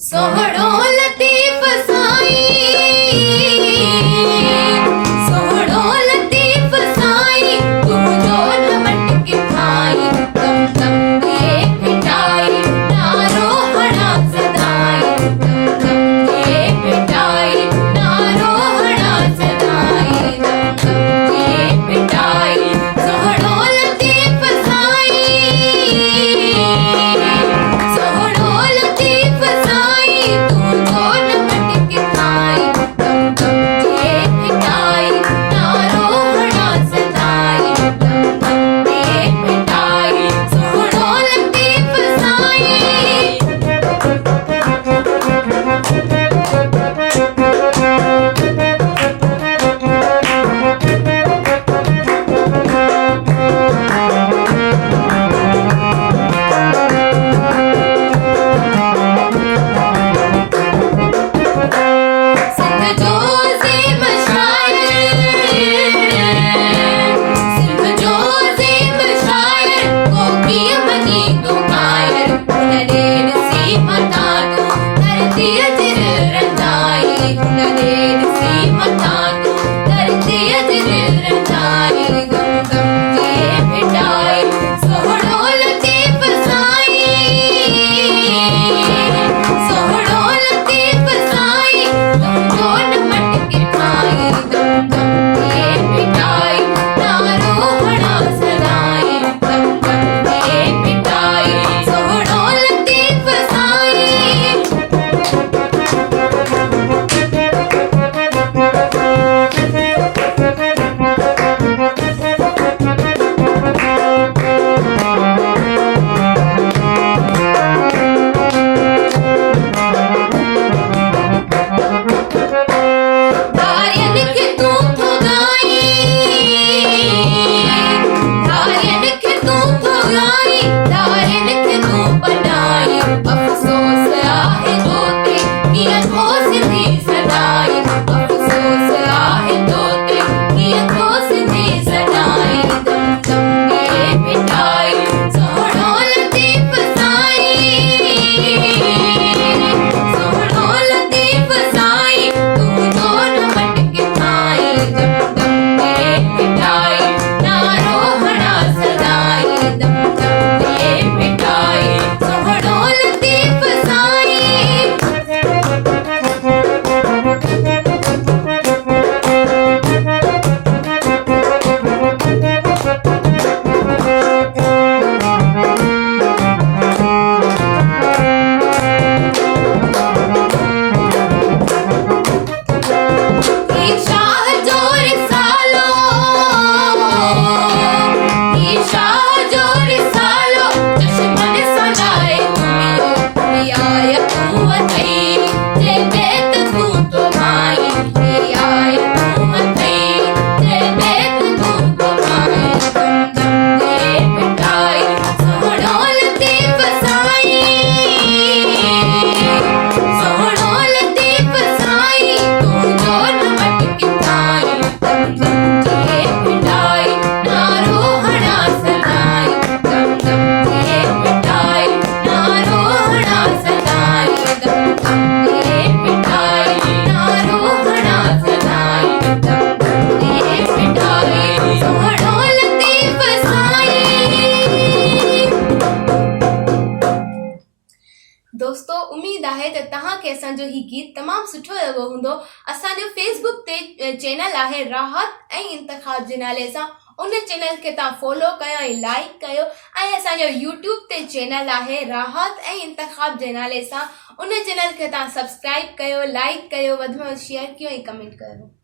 सोहणो लतीफ़ साईं, सोहणो लतीफ़ साईं, तुंहिंजो न मटके खाई, दम दम थिए पिटाई, नारो हणा सदाई, दम दम थिए पिटाई, नारो हणा सदाई, दम दम थिए पिटाई, सोहणो लतीफ़ साईं, सोहणो लतीफ़ साईं, तुंहिंजो न मटके खाई, दम दम थिए पिटाई, नारो हणा सदाई, दम दम थिए पिटाई, सोहणो लतीफ़ साईं। सिंध जो ज़ेम शाइर, सिंध जो ज़ेम शाइर, कोकीअ मञी तूं कायर, हुन ॾे ॾिसी मथां तूं धरतीअ दिल रंधाई, हुन ॾे ॾिसी मथां तूं धरतीअ दिल रंधाई, गम गम थिए पिटाई, सोहणो लतीफ़ साईं, सोहणो लतीफ़ साईं, तुंहिंजो न मटके खाई, दम दम थिए पिटाई, नारो हणा सदाई, दम दम थिए पिटाई, सोहणो लतीफ़ साईं। धारियनि खे तूं थो ॻाई, धारियनि खे तूं थो ॻाई, धारियनि खे तूं पढ़ाई, अफ़सोस आहे तो ते कीअं थो सिंधी सॾाई, अफ़सोस आहे तो ते कीअं थो सिंधी सॾाई, दम दम थिए पिटाई, सोहणो लतीफ़ साईं, सोहणो लतीफ़ साईं, तुंहिंजो न मटके खाई, दम दम थिए पिटाई, नारो हणा सदाई, दम दम थिए पिटाई, सोहणो लतीफ़ साईं। शाह जो रिसालो, शाह जो रिसालो, दुश्मन सलाए दुनियो, रियाय तूं अथई, जे बेत तूं तो भाई, रियाय तूं अथई, जे बेत तूं तो भाई, दम दम थिए पिटाई, सोहणो लतीफ़ साईं, सोहणो लतीफ़ साईं, तुंहिंजो न मटके खाई, दम दम थिए पिटाई, नारो हणा सदाई, दम दम थिए पिटाई, नारो हणा सदाई, दम दम थिए पिटाई, नारो हणा सदाई, दम दम थिए पिटाई, सोहणो लतीफ़ साईं। दोस्तो, उम्मीद आहे त तव्हांखे असांजो ही गीत तमामु सुठो लॻो हूंदो। असांजो फेसबुक ते चैनल आहे राहत ऐं इंतखाब जे नाले सां, उन चैनल खे तव्हां फॉलो कयो ऐं लाइक कयो, ऐं असांजो यूट्यूब ते चैनल आहे राहत ऐं इंतखाब जे नाले सां, उन चैनल खे तव्हां सब्सक्राइब कयो, लाइक कयो, वधि में वधि शेयर कयो ऐं कमेंट कयो।